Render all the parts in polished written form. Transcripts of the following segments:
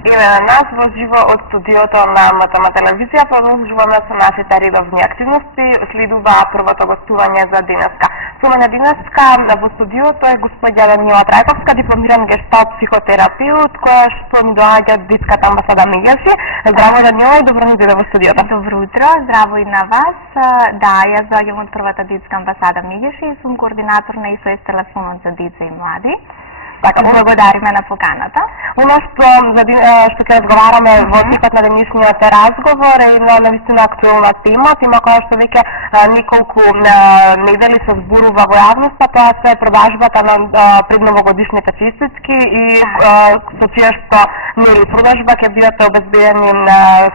Еве нас во живо од студиото на МТМ телевизија продолжуваме со нашите редовни активности. Следува првото гостување за денеска. Со мене денеска во студиото е господја Даниела Трајковска, дипломиран гешталт психотерапевт, која што ни доаѓа од Детската амбасада Меѓаши. Здраво, Даниела, и добро дојде во студиото. Добро утро, здраво и на вас. Да, јас доаѓам од првата Детска амбасада Меѓаши и сум координатор на СОС телефонот за деца и млади. Така, благодариме на поканата. Оно што ќе разговараме во текот на денешниот разговор е една навистина актуелна тема која што веќе неколку недели се зборува во јавноста, тоа се продажбата на предновогодишните честитки и со чија што нели продажба ќе бидат обезбедени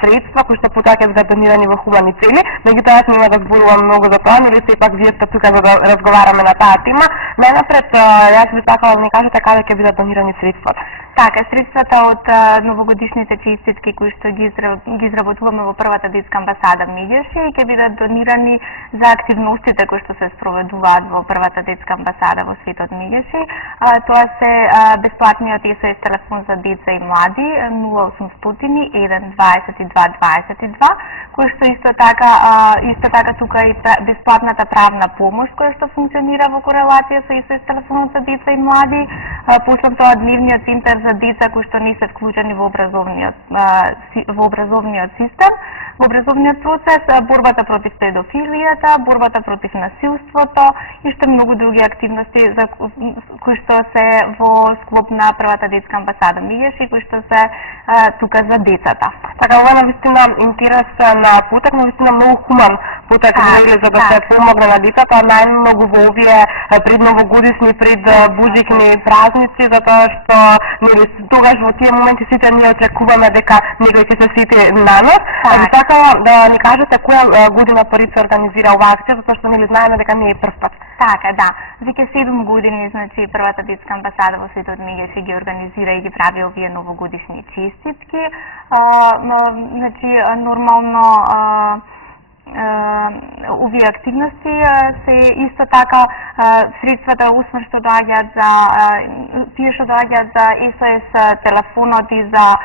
средства кои што потоа ќе бидат донирани во хумани цели. Меѓутоа јас нема да зборувам многу за тоа, нели сепак вие сте тука за да разговараме на таа тема. Најнапред јас би сакала да ми кажете каде ќе бидат донирани средствата. Така, средствата од новогодишните честитки кои што ги изработуваме во првата Детска амбасада Меѓаши ќе бидат донирани за активностите кои што се спроведуваат во првата Детска амбасада во светот Меѓаши. Тоа се бесплатниот СОС телефон за деца и млади 0800 1 22 22, кој што исто така тука и бесплатната правна помош која што функционира во корелација со СОС телефонот за деца и млади. После тоа дневниот центар за деца кои што не се вклучени во образовниот систем, во образовниот процес, борбата против педофилијата, борбата против насилството и што многу други активности за кои што се во склоп на првата Детска амбасада Меѓаши, кои што се тука за децата. Така, ова навистина интересен потек, навистина многу хуман потек за да се помогне на децата, најмногу во овие предновогодишни, предбожични празници, затоа што нели тогаш во тие моменти сите ние очекуваме дека некој ќе се сети на нас. Би сакала да ни кажете која година први се организира оваа акција, затоа што нели знаеме дека не е прв пат. Така, да. Веќе 7 години, значи, првата Детска амбасада во светот Меѓаши ги организира и ги прави овие новогодишни честитки. Значи, нормално овие активности се исто така средствата освен што доаѓаат за тие што доаѓаат за СОС телефонот и за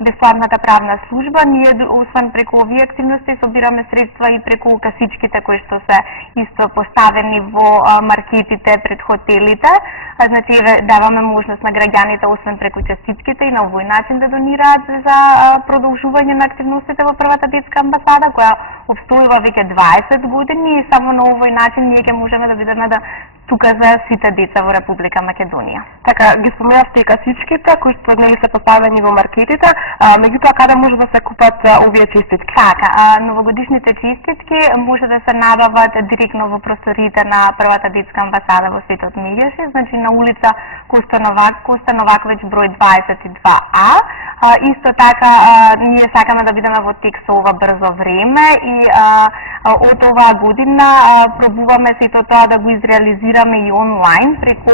бесплатната правна служба, ние освен преку овие активности собираме средства и преку касичките кои што се исто поставени во маркетите пред хотелите. Значи даваме можност на граѓаните освен преку честитките и на овој начин да донираат за продолжување на активностите во првата Детска амбасада која обстојува веќе 20 години и само на овој начин ние ќе можеме да бидеме тука за сите деца во Република Македонија. Така, ги споменавте и касичките кои што нели се поставени во маркетите, меѓутоа каде може да се купат овие честитки? Така, новогодишните честитки може да се набават директно во просториите на првата Детска амбасада во светот Меѓаши, значи на улица Коста Новаковиќ број 22А. Исто така ние сакаме да бидеме во тек со ова брзо време и од оваа година пробуваме сето тоа да го изреализираме и онлайн преку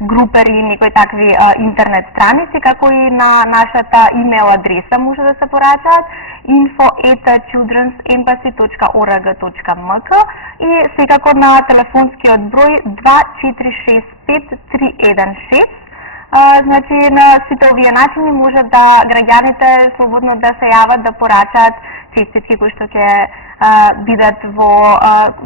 групери и некои такви интернет страници, како и на нашата имейл адреса може да се порачаат info@children'sembassy.org.mk и секако на телефонскиот број 2465 316. Значи на сите овие начини може да граѓаните слободно да се јават да порачаат честитки кои што ќе бидат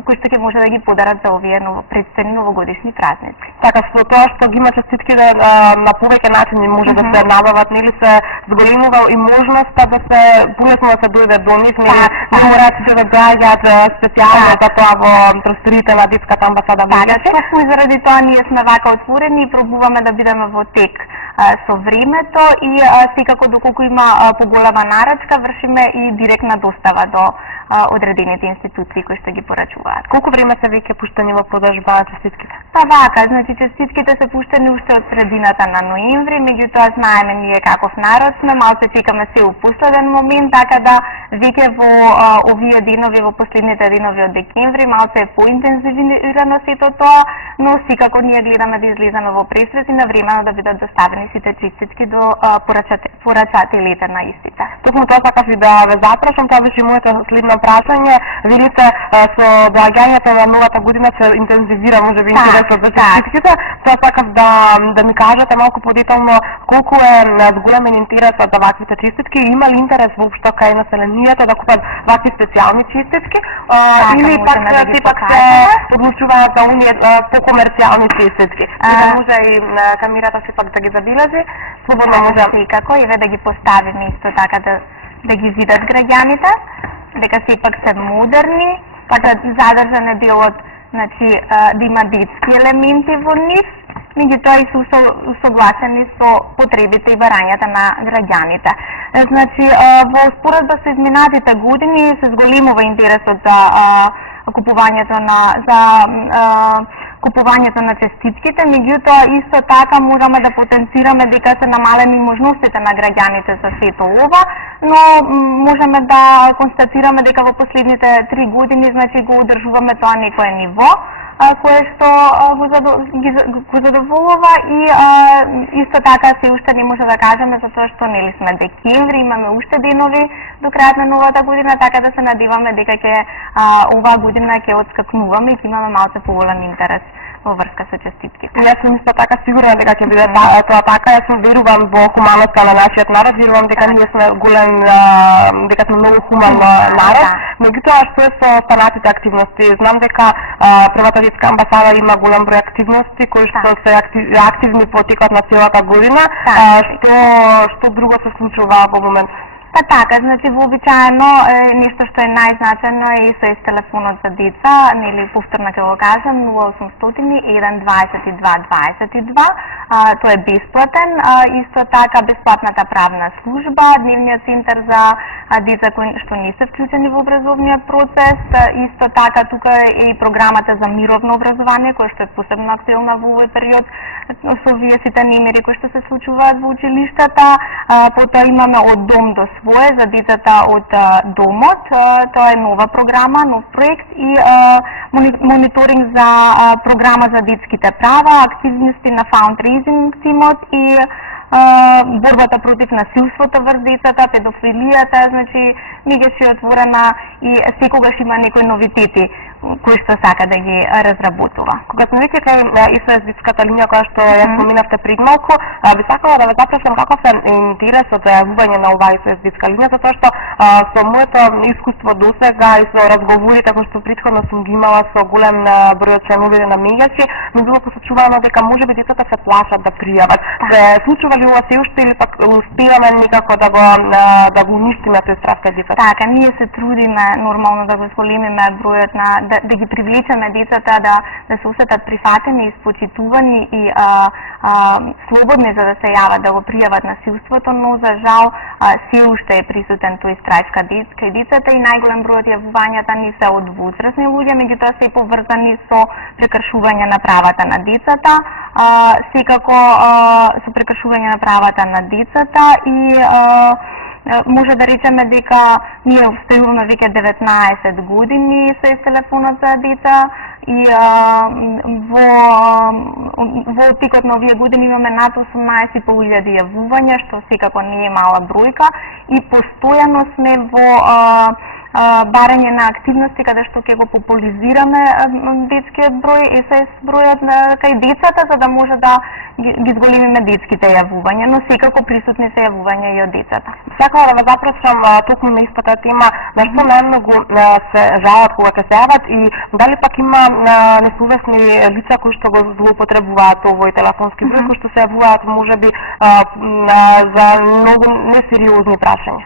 кои што ќе може да ги подарат за овие предстојни новогодишни празници. Така, со тоа што ги има честитки на повеќе начини може да се набават, нели се зголемува и можноста да се полесно да се дојде до нив, нели мораците да доаѓаат специјално за тоа во просториите на Детската амбасада Меѓаши. Точно и заради тоа ние сме вака отворени и пробуваме да бидеме во тек со времето и секако доколку има поголема нарачка вршиме и директна достава до одредените институции кои што ги порачуваат. Колку време се веќе пуштени во продажба на честитките? Па вака, значи честитките се пуштени уште од средината на ноември, меѓутоа знаеме ние каков народ сме, малце чекаме се у последен момент, така да веќе во овие денови, во последните денови од декември, малце е поинтензивирано сето тоа, но секако ние гледаме да излеземе во пресрез и навремено да бидат доставени сите честитки до порачателите на истите. Токму тоа сакав и да ве запрашам, тоа беше моето следно прашање. Видите, со доаѓањето на новата година се интензивира можеби интересот за честитките. Тоа сакав да ми кажете малку подетално колку е зголемен интересот за ваквите честитки, има ли интерес воопшто кај населението да купат вакви специјални честитки, или пак сепак се одлучуваат за оние покомерцијални честитки? Може и камерата сепак да ги забележи, слободно може секако и да ги поставиме исто така да ги видат граѓаните, дека сепак се модерни, па да задржан е делот, значи да има детски елементи во нив, меѓутоа и се усогласени со потребите и барањата на граѓаните. Значи, во споредба со изминатите години се зголемува интересот за купувањето на честитките, меѓутоа исто така можеме да потенцираме дека се намалени можностите на граѓаните за сето ова, но можеме да констатираме дека во последните 3 години значи го одржуваме тоа некое ниво кое што го задоволува и исто така се уште не може да кажеме затоа што нели сме декември, имаме уште денови до крајот на новата година, така да се надеваме дека ќе оваа година ќе отскакнуваме и ќе имаме малку поголем интерес во врска со честитките. Јас сум исто така сигурна дека ќе биде тоа така. Јас сум верувам во хуманоста на нашиот народ, верувам дека ние сме голем, дека сме многу хуман народ. Меѓутоа што е со останатите активности? Знам дека првата детска амбасада има голем број активности кои што се активни по текот на целата година. Што друго се случува во момент? Па така, значи вообичаено нешто што е најзначајно е СОС телефонот за деца, нели повторно ќе го кажам 0800 122 22, тој е бесплатен, исто така бесплатната правна служба, дневниот центар за деца кои што не се вклучени во образовниот процес, исто така тука е и програмата за мировно образование која што е посебно актуелна во овој период со овие сите немири кои што се случуваат во училиштата, потоа имаме од дом до свое за децата од домот, тоа е нова програма, нов проект и мониторинг за програма за детските права, активности на фаундреизинг тимот и борбата против насилството врз децата, педофилијата, значи меѓу си отворена и секогаш има некои новитети кои што сака да ги разработува. Кога сме веќе кај СОС детската линија која што ја споминавте пред малку, би сакала да ве запрашам каков е интересот за јавување на оваа СОС детска линија, затоа што со моето искуство досега и со разговорите кои што претходно сум ги имала со голем број членови на меѓачи, ми било посочувано дека можеби децата се плашат да пријават. Се случува ли ова се уште или пак успеваме некако да го уништиме тој страх кај децата? Така, ние се трудиме нормално да го зголемиме бројот на да ги привлечеме децата да се осетат прифатени, испочитувани и слободни за да се јават да го пријават насилството, но за жал се уште е присутен тој страх кај децата и најголем бројот јавувањата ни се од возрастни луѓе, меѓутоа се поврзани со прекршување на правата на децата, секако со прекршување на правата на децата и може да речеме дека ние обстојуваме веќе 19 години со телефонот за деца и во текот на овие години имаме над 18.500 јавувања, што секако не е мала бројка и постојано сме во барање на активности каде што ќе го популизираме детскиот број, СОС бројот кај децата за да може да ги зголемиме детските јавувања, но секако присутни се јавувања и од децата. Сакала да ве запрашам токму на истата тема, на што најмногу се жалат кога ќе се јават и дали пак има несовесни лица кои што го злоупотребуваат овој телефонски број, кои што се јавуваат можеби за многу несериозни прашања?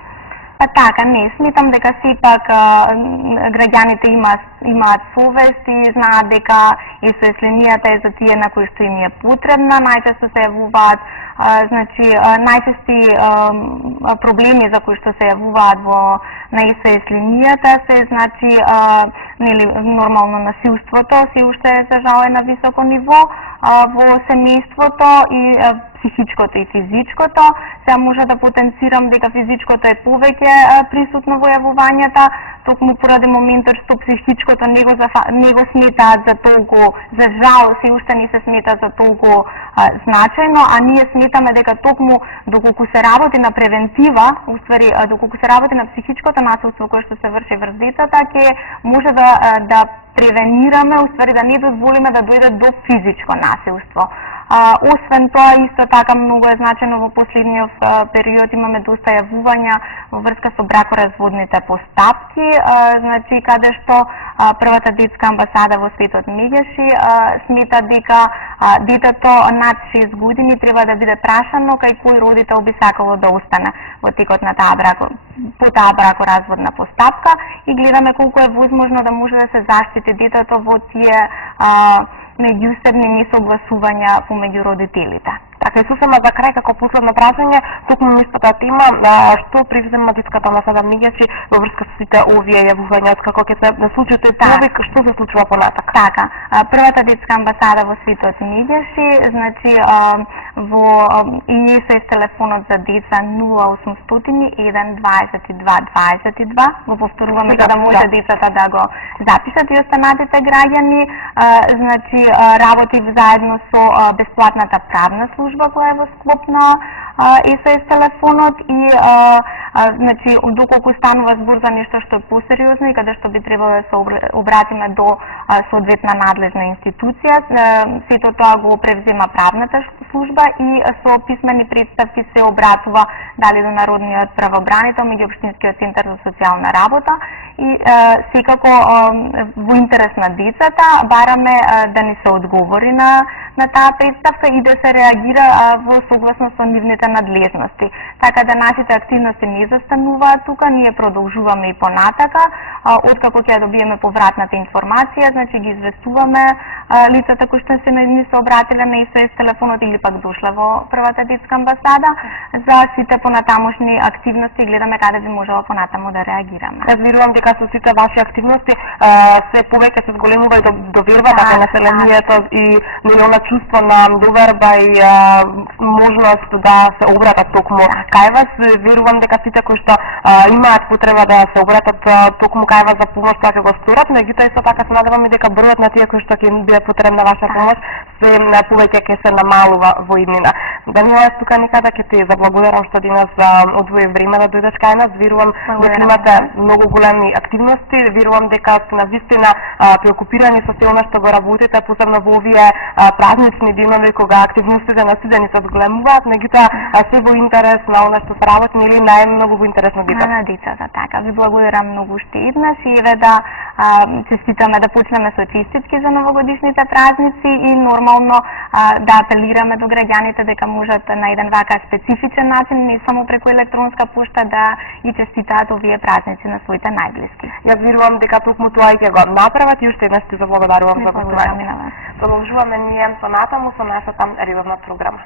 Така, не, сметам дека сепак граѓаните имаат совест и знаат дека СОС линијата е за тие на кои што им е потребна, најчесто се јавуваат, значи најчести проблеми за кои што се јавуваат на СОС линијата се значи нели нормално насилството, се уште за жал е на високо ниво во семејството и психичкото и физичкото. Сега може да потенцирам дека физичкото е повеќе присутно во јавувањата, токму поради моментот што психичкото не го сметаат за толку, за жал се уште не се смета за толку значајно, а ние сметаме дека токму доколку се работи на превентива, уствари доколку се работи на психичкото насилство кое што се врши врз децата, ќе може да превенираме, уствари да не дозволиме да дојде до физичко насилство. Освен тоа, исто така многу е значено во последниот период имаме доста јавувања во врска со бракоразводните постапки, значи каде што првата детска амбасада во Светот Меѓаши смета дека детето над 6 години треба да биде прашано кај кој родител би сакало да остане во текот на по таа бракоразводна постапка и гледаме колку е возможно да може да се заштити детето во тие меѓусебни несогласувања помеѓу родителите. Така, и сосема за крај, како последно прашање, токму истата тема, што привзема детската амбасада Меѓаши во врска со сите овие јавувања, како ќе се случи тој повик, што се случува понатака? Така, првата детска амбасада во Светот Меѓаши, значи во ИСС телефонот за деца 0800 1 22 22, го повторуваме за да може децата да го запишат и останатите граѓани, значи работи заедно со бесплатната правна служба која е во склоп на СОС телефонот и значи доколку станува збор за нешто што е посериозно и каде што би требало да се обратиме до соодветна надлежна институција, сето тоа го превзема правната служба и со писмени претставки се обратува дали до Народниот правобранител, меѓуопштинскиот центар за социјална работа и секако во интерес на децата бараме да ни се одговори на таа претставка и да се реагира во согласно со нивните надлежности. Така да нашите активности не застануваат тука, ние продолжуваме и понатака, откако ќе добиеме повратната информација, значи ги известуваме лицата кои што ни се обратиле на СОС телефонот или пак дошла во првата детска амбасада за сите понатамошни активности, гледаме каде би можело понатаму да реагираме. Јас верувам дека со сите ваши активности се повеќе се зголемува и довербата кај населението и нивно чувство на доверба и можност да се обратат токму кај вас. Верувам дека сите кои што имаат потреба да се обратат токму кај вас за помош, тоа ќе го сторат, меѓутоа исто така се надевам и дека бројот на тие кои што ќе биде потребна ваша помош се повеќе ќе се намалува во иднина. Даниела, јас тука никада ќе ти заблагодарам што денес одвои време да дојдеш кај нас. Верувам дека имате многу големи активности, верувам дека сте навистина преокупирани со се она што го работите, посебно во овие празнични денови кога активностите на сите ни се зголемуваат, меѓутоа се во интерес на она што се работи или најмногу во интерес на децата. На децата, така. Ви благодарам многу уште еднаш и еве да честитаме да почнеме со честитки за новогодишните празници и нормално да апелираме до граѓаните дека можат на еден вака специфичен начин, не само преку електронска пошта, да и честитаат овие празници на своите најблиски. Јас верувам дека токму тоа ќе го направат и уште еднаш ти заблагодарувам за гостување. Продолжуваме Продолжуваме ние со натаму со нашата редовна програма.